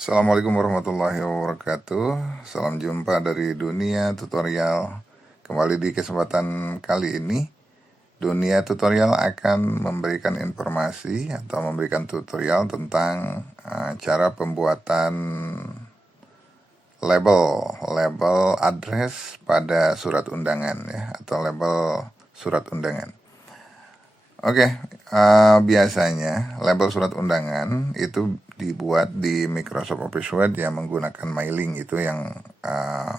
Assalamualaikum warahmatullahi wabarakatuh. Salam jumpa dari dunia tutorial. Kembali di kesempatan kali ini, dunia tutorial akan memberikan informasi atau memberikan tutorial tentang cara pembuatan label address pada surat undangan ya, atau label surat undangan. Oke, biasanya label surat undangan itu dibuat di Microsoft Office Word yang menggunakan mailing, itu yang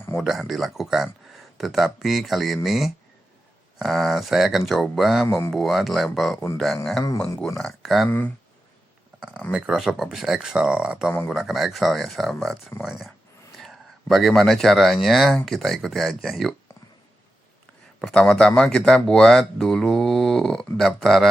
mudah dilakukan. Tetapi kali ini saya akan coba membuat label undangan menggunakan Microsoft Office Excel atau menggunakan Excel ya sahabat semuanya. Bagaimana caranya? Kita ikuti aja yuk. Pertama-tama kita buat dulu daftar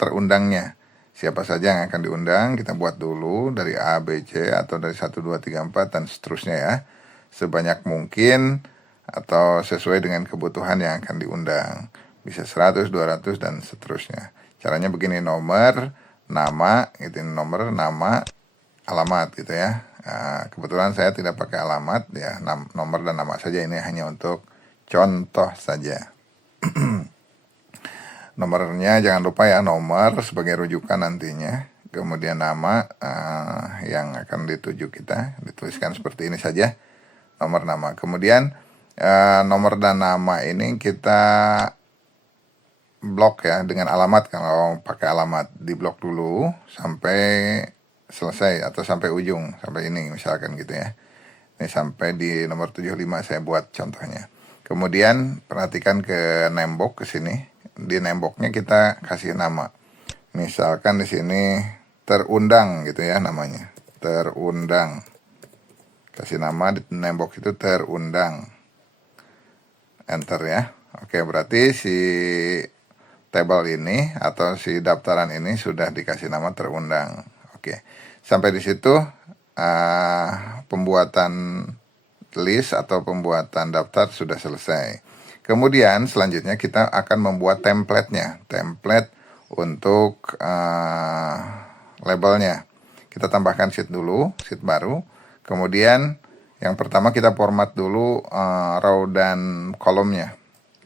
terundangnya. Siapa saja yang akan diundang, kita buat dulu dari A, B, C, atau dari 1, 2, 3, 4, dan seterusnya ya. Sebanyak mungkin atau sesuai dengan kebutuhan yang akan diundang. Bisa 100, 200, dan seterusnya. Caranya begini, nomor, nama, gitu, nomor, nama, alamat gitu ya. Kebetulan saya tidak pakai alamat ya, nomor dan nama saja, ini hanya untuk contoh saja. Nomornya jangan lupa ya, nomor sebagai rujukan nantinya. Kemudian nama yang akan dituju kita, dituliskan seperti ini saja, nomor nama. Kemudian nomor dan nama ini kita blok ya dengan alamat. Kalau pakai alamat, di blok dulu sampai selesai atau sampai ujung, sampai ini misalkan gitu ya. Ini sampai di nomor 75 saya buat contohnya. Kemudian perhatikan ke nembok ke sini. Di nemboknya kita kasih nama. Misalkan di sini terundang gitu ya namanya. Terundang. Kasih nama di nembok itu terundang. Enter ya. Oke, berarti si tabel ini atau si daftaran ini sudah dikasih nama terundang. Oke. Sampai di situ pembuatan list atau pembuatan daftar sudah selesai. Kemudian selanjutnya kita akan membuat template-nya, template untuk labelnya. Kita tambahkan sheet dulu, sheet baru. Kemudian yang pertama kita format dulu row dan kolomnya.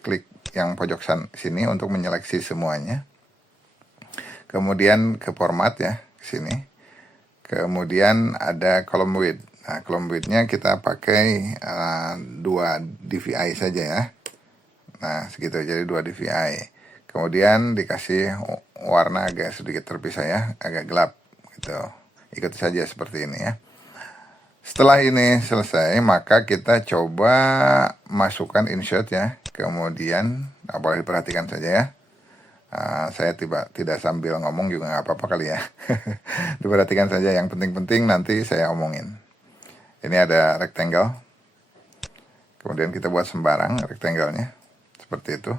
Klik yang pojok sini untuk menyeleksi semuanya. Kemudian ke format ya, ke sini. Kemudian ada column width. Nah, column width-nya kita pakai 2 dvi saja ya. Nah, segitu, jadi 2 dvi. Kemudian dikasih warna agak sedikit terpisah ya, agak gelap gitu. Ikuti saja seperti ini ya. Setelah ini selesai, maka kita coba masukkan insert ya. Kemudian boleh diperhatikan saja ya. Saya tidak sambil ngomong juga nggak apa-apa kali ya. Diperhatikan saja, yang penting-penting nanti saya omongin. Ini ada rectangle. Kemudian kita buat sembarang rectangle-nya seperti itu.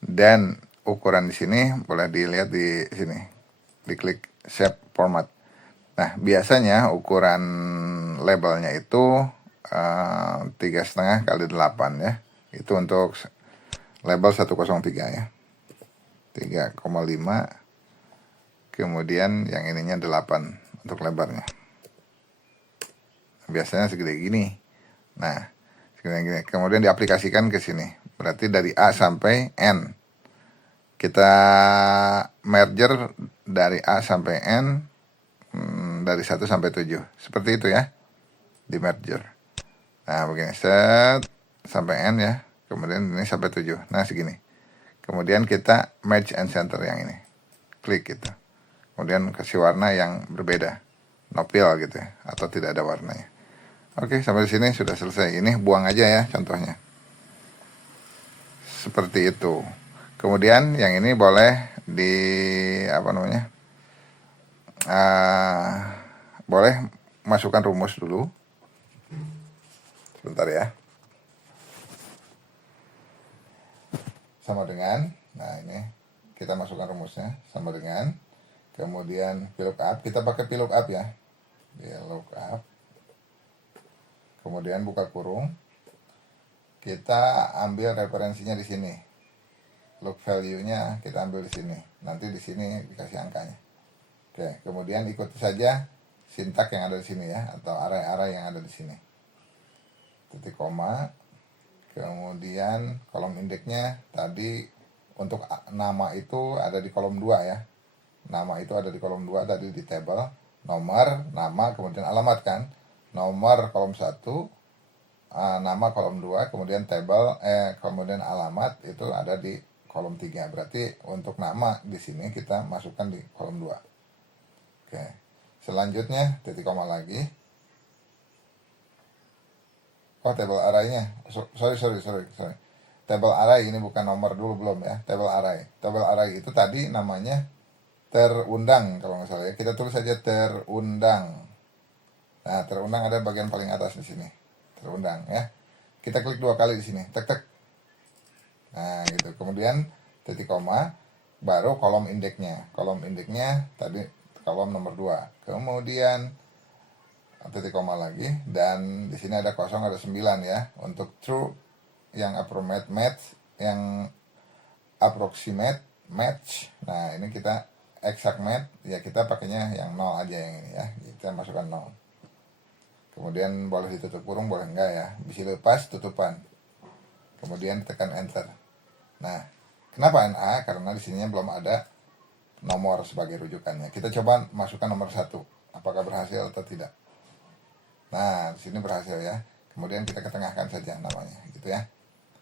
Dan ukuran di sini boleh dilihat di sini. Diklik shape format. Nah, biasanya ukuran labelnya itu 3,5 kali 8 ya. Itu untuk label 103 ya. 3,5. Kemudian yang ininya 8 untuk lebarnya. Biasanya segede gini. Nah, segede gini. Kemudian diaplikasikan ke sini. Berarti dari A sampai N. Kita merger dari A sampai N, dari 1 sampai 7. Seperti itu ya. Di merger. Nah, begini. Set sampai N ya. Kemudian ini sampai 7. Nah, segini. Kemudian kita match and center yang ini. Klik gitu. Kemudian kasih warna yang berbeda. No fill gitu ya. Atau tidak ada warnanya. Oke, sampai di sini sudah selesai. Ini buang aja ya contohnya. Seperti itu. Kemudian yang ini boleh di boleh masukkan rumus dulu. Sebentar ya. Sama dengan, nah ini kita masukkan rumusnya sama dengan, kemudian VLOOKUP, kita pakai VLOOKUP ya, VLOOKUP. Kemudian buka kurung, kita ambil referensinya di sini, look value-nya kita ambil di sini, nanti di sini dikasih angkanya. Oke, kemudian ikuti saja sintak yang ada di sini ya, atau array-array yang ada di sini. Titik koma, kemudian kolom indeksnya tadi untuk nama itu ada di kolom 2 ya. Nama itu ada di kolom 2 tadi di table. Nomor, nama, kemudian alamat kan. Nomor kolom 1, nama kolom 2, kemudian table, kemudian alamat itu ada di kolom 3. Berarti untuk nama di sini kita masukkan di kolom 2. Oke. Selanjutnya titik koma lagi. Oh, table array-nya. Sorry. Table array ini bukan nomor dulu belum ya. Table array. Table array itu tadi namanya terundang kalau nggak salah ya. Kita tulis saja terundang. Nah, terundang ada bagian paling atas di sini. Terundang ya. Kita klik 2 kali di sini. Tek. Nah, gitu. Kemudian titik koma, baru kolom indeksnya. Kolom indeksnya tadi kolom nomor 2. Kemudian titik koma lagi, dan di sini ada 0, ada 9 ya. Untuk true, yang approximate match. Nah, ini kita exact match ya, kita pakainya yang 0 aja yang ini ya. Kita masukkan 0. Kemudian boleh ditutup kurung, boleh enggak ya. Bisa lepas tutupan. Kemudian tekan enter. Nah, kenapa NA? Karena di sini belum ada nomor sebagai rujukannya. Kita coba masukkan nomor 1. Apakah berhasil atau tidak? Nah, di sini berhasil ya. Kemudian kita ketengahkan saja namanya, gitu ya.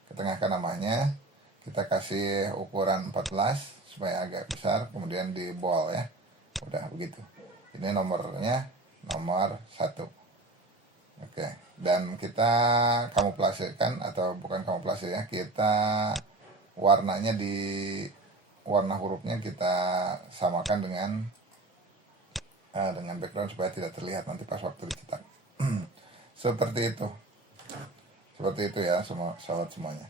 Ketengahkan namanya, kita kasih ukuran 14 supaya agak besar, kemudian di bold ya. Udah begitu. Ini nomornya nomor 1. Oke, dan kita kamuflasekan, atau bukan kamuflase ya, kita warnanya warna hurufnya kita samakan dengan background supaya tidak terlihat nanti pas waktu dicetak. Seperti itu ya semua sahabat semuanya.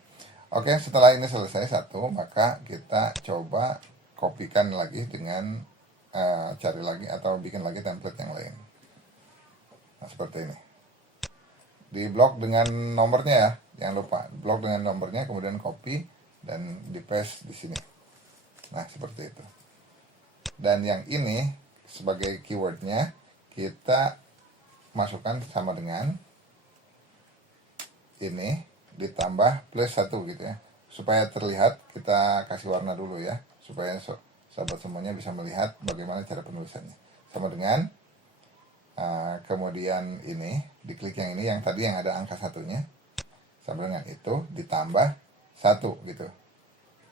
Oke, setelah ini selesai satu, maka kita coba kopikan lagi dengan cari lagi atau bikin lagi template yang lain. Nah, seperti ini. Di blok dengan nomornya ya, jangan lupa blok dengan nomornya, kemudian copy dan di paste di sini. Nah, seperti itu. Dan yang ini sebagai keywordnya kita masukkan sama dengan ini ditambah plus 1 gitu ya, supaya terlihat. Kita kasih warna dulu ya, supaya sahabat semuanya bisa melihat bagaimana cara penulisannya. Sama dengan kemudian ini diklik yang ini, yang tadi yang ada angka 1-nya, sama dengan itu ditambah 1 gitu,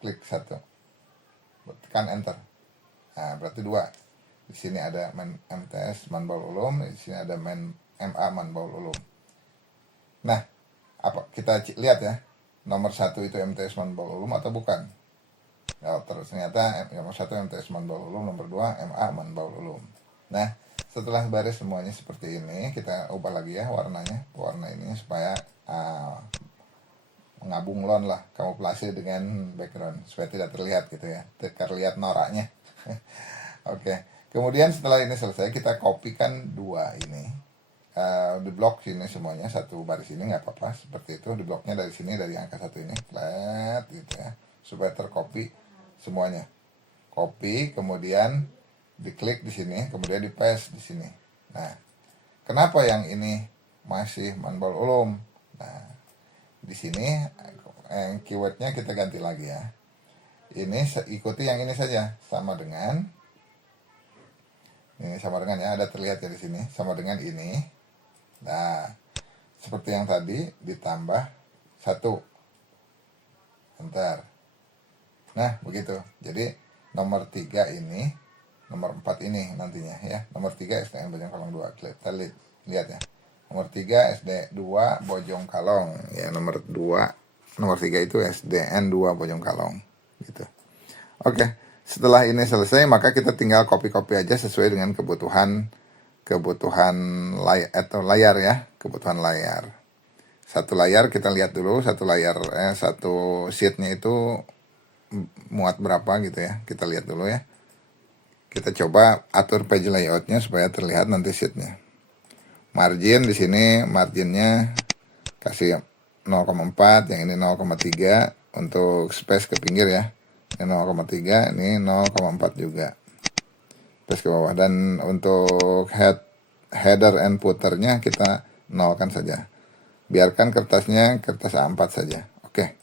klik 1, tekan enter. Nah, berarti 2. Di sini ada MTS Manbaul Ulum, di sini ada MA Manbaul Ulum. Nah, apa kita lihat ya, nomor 1 itu MTS Manbaul Ulum atau bukan? Oh, terus ternyata nomor 1 MTS Manbaul Ulum, nomor 2 MA Manbaul Ulum. Nah, setelah baris semuanya seperti ini, kita ubah lagi ya warnanya, warna ini supaya ngabunglon lah, kamuflase dengan background supaya tidak terlihat gitu ya, terlihat noraknya. Oke. Kemudian setelah ini selesai, kita kopikan 2 ini di blok sini semuanya, satu baris ini nggak apa-apa, seperti itu. Di bloknya dari sini, dari angka 1 ini flat gitu ya, supaya tercopy semuanya. Copy, kemudian diklik di sini, kemudian di paste di sini. Nah, kenapa yang ini masih Manbaul Ulum? Nah, di sini keywordnya kita ganti lagi ya. Ini ikuti yang ini saja, sama dengan ini, sama dengan ya, ada terlihat ya di sini, sama dengan ini. Nah, seperti yang tadi ditambah 1. Enter. Nah, begitu. Jadi nomor 3 ini, nomor 4 ini nantinya ya. Nomor 3 SDN Bojong Kalong 2. Kita lihat ya. Nomor 3 SD 2 Bojong Kalong. Ya, nomor 3 itu SDN 2 Bojong Kalong gitu. Oke. Setelah ini selesai, maka kita tinggal copy-copy aja sesuai dengan kebutuhan layar ya, kebutuhan layar. Satu layar kita lihat dulu, satu sheetnya itu muat berapa gitu ya, kita lihat dulu ya. Kita coba atur page layoutnya supaya terlihat nanti sheetnya. Margin di sini, marginnya kasih 0,4, yang ini 0,3 untuk space ke pinggir ya. Ini 0,3, ini 0,4 juga. paste ke bawah. Dan untuk header and footernya kita nolkan saja. Biarkan kertasnya kertas A4 saja. Oke.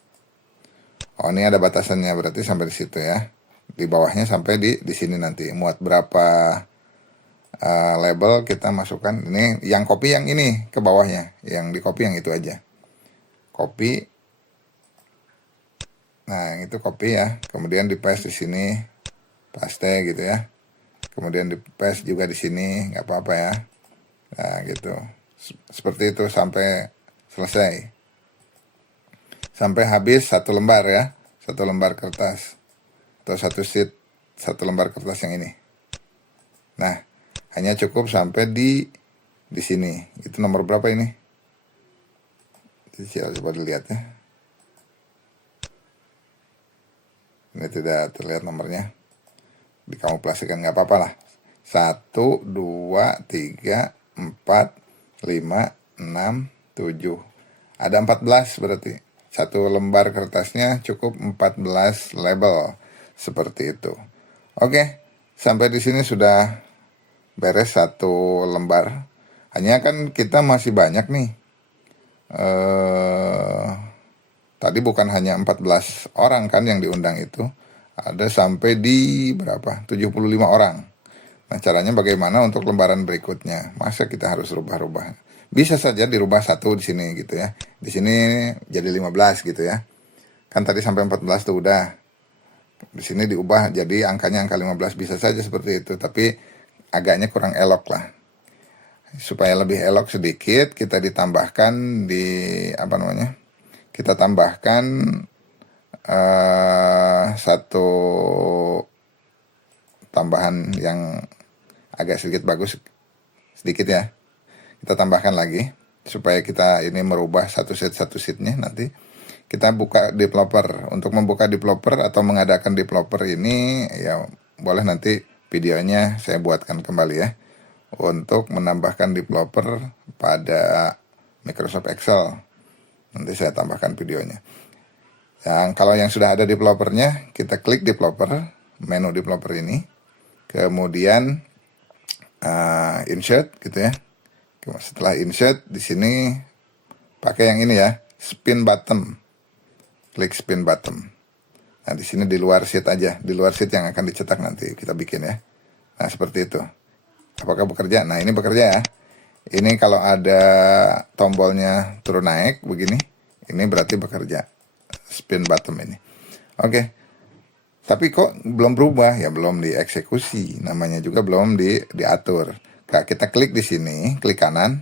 Oh, ini ada batasannya, berarti sampai di situ ya. Di bawahnya sampai di sini nanti. Muat berapa label kita masukkan. Ini yang copy yang ini ke bawahnya. Yang di copy yang itu aja. Copy. Nah, yang itu copy ya. Kemudian di paste di sini. Paste gitu ya. Kemudian di paste juga di sini, nggak apa-apa ya. Nah, gitu. Seperti itu sampai selesai. Sampai habis satu lembar ya. Satu lembar kertas. Atau satu sheet, satu lembar kertas yang ini. Nah, hanya cukup sampai di sini. Itu nomor berapa ini? Coba dilihat ya. Ini tidak terlihat nomornya. Dikamuflasikan, nggak apa-apa lah. 1, 2, 3, 4, 5, 6, 7. Ada 14 berarti. Satu lembar kertasnya cukup 14 label. Seperti itu. Oke, sampai di sini sudah beres satu lembar. Hanya kan kita masih banyak nih. Tadi bukan hanya 14 orang kan yang diundang itu. Ada sampai di berapa? 75 orang. Nah, caranya bagaimana untuk lembaran berikutnya? Masa kita harus rubah-rubah? Bisa saja dirubah satu di sini gitu ya. Di sini jadi 15 gitu ya. Kan tadi sampai 14 tuh udah. Di sini diubah jadi angkanya angka 15, bisa saja seperti itu. Tapi agaknya kurang elok lah. Supaya lebih elok sedikit, kita ditambahkan kita tambahkan satu tambahan yang agak sedikit bagus sedikit ya. Kita tambahkan lagi supaya kita ini merubah satu sheetnya nanti. Kita buka developer. Untuk membuka developer atau mengadakan developer ini ya boleh nanti videonya saya buatkan kembali ya. Untuk menambahkan developer pada Microsoft Excel. Nanti saya tambahkan videonya. Kalau yang sudah ada developernya, kita klik developer, menu developer ini. Kemudian insert gitu ya. Setelah insert di sini pakai yang ini ya, spin button. Klik spin button. Nah, di sini di luar sheet aja, di luar sheet yang akan dicetak nanti kita bikin ya. Nah, seperti itu. Apakah bekerja? Nah, ini bekerja ya. Ini kalau ada tombolnya turun naik begini, ini berarti bekerja. Spin button ini. Oke. Tapi kok belum berubah? Ya belum dieksekusi. Namanya juga belum diatur. Kita klik di sini, klik kanan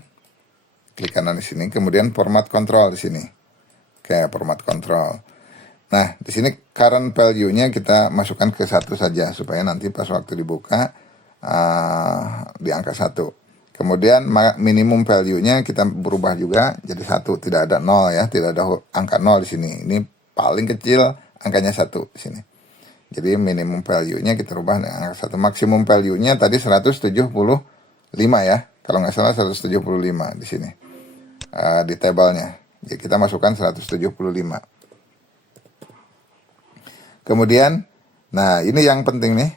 di sini, kemudian format control di sini. Oke, format control. Nah, di sini current value-nya kita masukkan ke 1 saja supaya nanti pas waktu dibuka di angka 1. Kemudian minimum value-nya kita berubah juga jadi 1, tidak ada 0 ya, tidak ada angka 0 di sini. Ini paling kecil angkanya 1 di sini. Jadi minimum value-nya kita rubah dengan angka 1. Maksimum value-nya tadi 175 ya. Kalau nggak salah 175 di sini. Di tabelnya. Jadi kita masukkan 175. Kemudian, nah ini yang penting nih.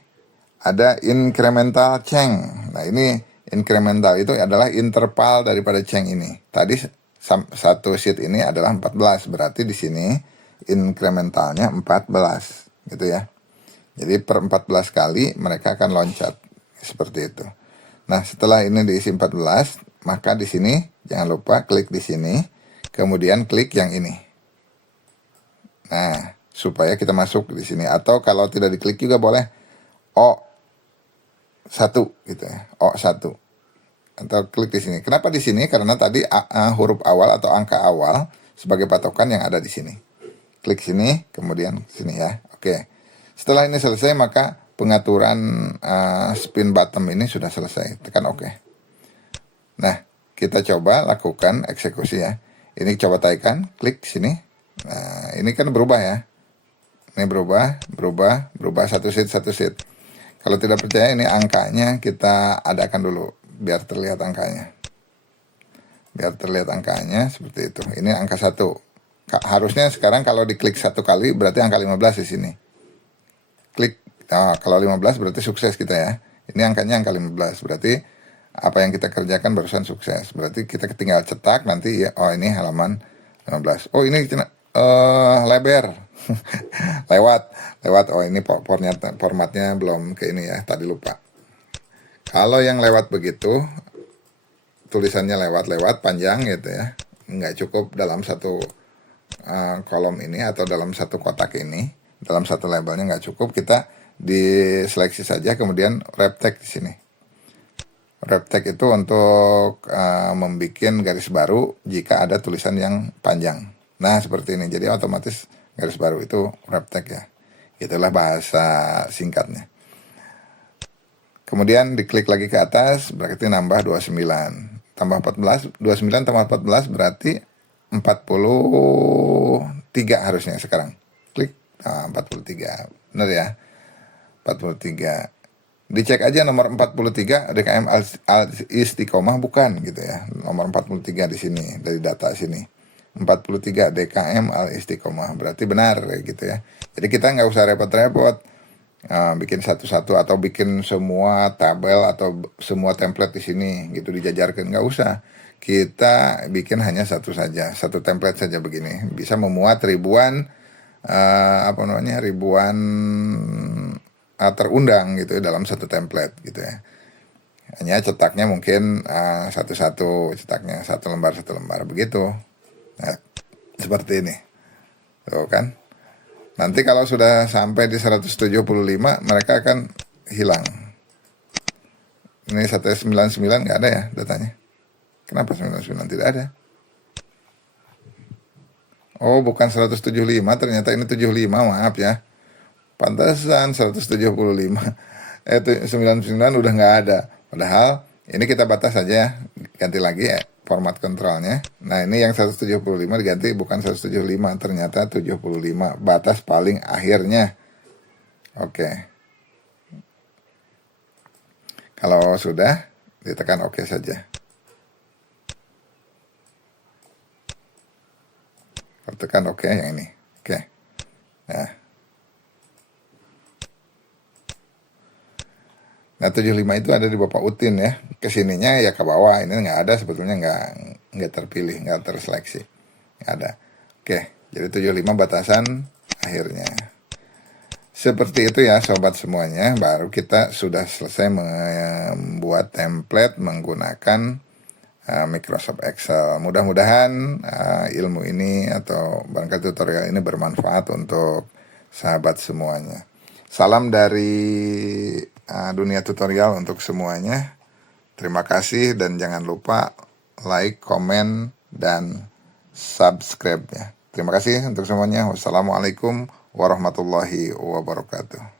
Ada incremental change. Nah, ini incremental itu adalah interval daripada change ini. Tadi satu sheet ini adalah 14, berarti di sini incrementalnya 14 gitu ya. Jadi per 14 kali mereka akan loncat seperti itu. Nah, setelah ini diisi 14, maka di sini jangan lupa klik di sini, kemudian klik yang ini. Nah, supaya kita masuk di sini, atau kalau tidak diklik juga boleh O1 gitu ya, O1. Atau klik di sini. Kenapa di sini? Karena tadi huruf awal atau angka awal sebagai patokan yang ada di sini. Klik sini, kemudian sini ya. Oke. Setelah ini selesai, maka pengaturan spin button ini sudah selesai. Tekan OK. Nah, kita coba lakukan eksekusi ya. Ini coba taikan, klik sini. Nah, ini kan berubah ya. Ini berubah satu sheet. Kalau tidak percaya, ini angkanya kita adakan dulu biar terlihat angkanya. Biar terlihat angkanya seperti itu. Ini angka 1. Harusnya sekarang kalau diklik 1 kali berarti angka 15 di sini. Klik. Nah, kalau 15 berarti sukses kita ya. Ini angkanya angka 15. Berarti apa yang kita kerjakan barusan sukses. Berarti kita tinggal cetak nanti ya. Oh ini halaman 15. Oh ini lebar. lewat. Oh ini formatnya belum ke ini ya. Tadi lupa. Kalau yang lewat begitu, tulisannya lewat panjang gitu ya. Nggak cukup dalam satu kolom ini atau dalam satu kotak ini. Dalam satu labelnya nggak cukup. Kita diseleksi saja, kemudian wrap text di sini. Wrap text itu untuk membuat garis baru jika ada tulisan yang panjang. Nah seperti ini, jadi otomatis garis baru itu wrap text ya. Itulah bahasa singkatnya. Kemudian diklik lagi ke atas, berarti nambah 29. Tambah 14, 29 tambah 14 berarti 43 harusnya sekarang. Klik, 43, benar ya. 43. Dicek aja nomor 43 DKM Al Istiqomah bukan gitu ya. Nomor 43 di sini dari data sini. 43 DKM Al Istiqomah berarti benar kayak gitu ya. Jadi kita nggak usah repot-repot bikin satu-satu atau bikin semua tabel atau semua template di sini gitu dijajarkan, nggak usah. Kita bikin hanya satu saja, satu template saja begini. Bisa memuat ribuan ribuan terundang gitu dalam satu template gitu ya. Hanya cetaknya mungkin satu-satu, cetaknya satu lembar begitu. Nah, seperti ini. Tuh kan. Nanti kalau sudah sampai di 175 mereka akan hilang. Ini 199 nggak ada ya datanya. Kenapa 99 tidak ada? Oh bukan 175, ternyata ini 75, maaf ya. Pantesan 175. 99 udah nggak ada. Padahal ini kita batas saja ya. Ganti lagi ya format kontrolnya. Nah ini yang 175 diganti bukan 175, ternyata 75. Batas paling akhirnya. Oke. Kalau sudah, ditekan oke saja. Tekan oke yang ini. Oke. Nah. Nah 75 itu ada di Bapak Utin ya. Kesininya ya ke bawah. Ini nggak ada, sebetulnya nggak terpilih, nggak terseleksi. Nggak ada. Oke, jadi 75 batasan akhirnya. Seperti itu ya sobat semuanya. Baru kita sudah selesai membuat template menggunakan Microsoft Excel. Mudah-mudahan ilmu ini atau barangkali tutorial ini bermanfaat untuk sahabat semuanya. Salam dari dunia tutorial untuk semuanya. Terima kasih dan jangan lupa like, komen, dan subscribe ya. Terima kasih untuk semuanya. Wassalamualaikum warahmatullahi wabarakatuh.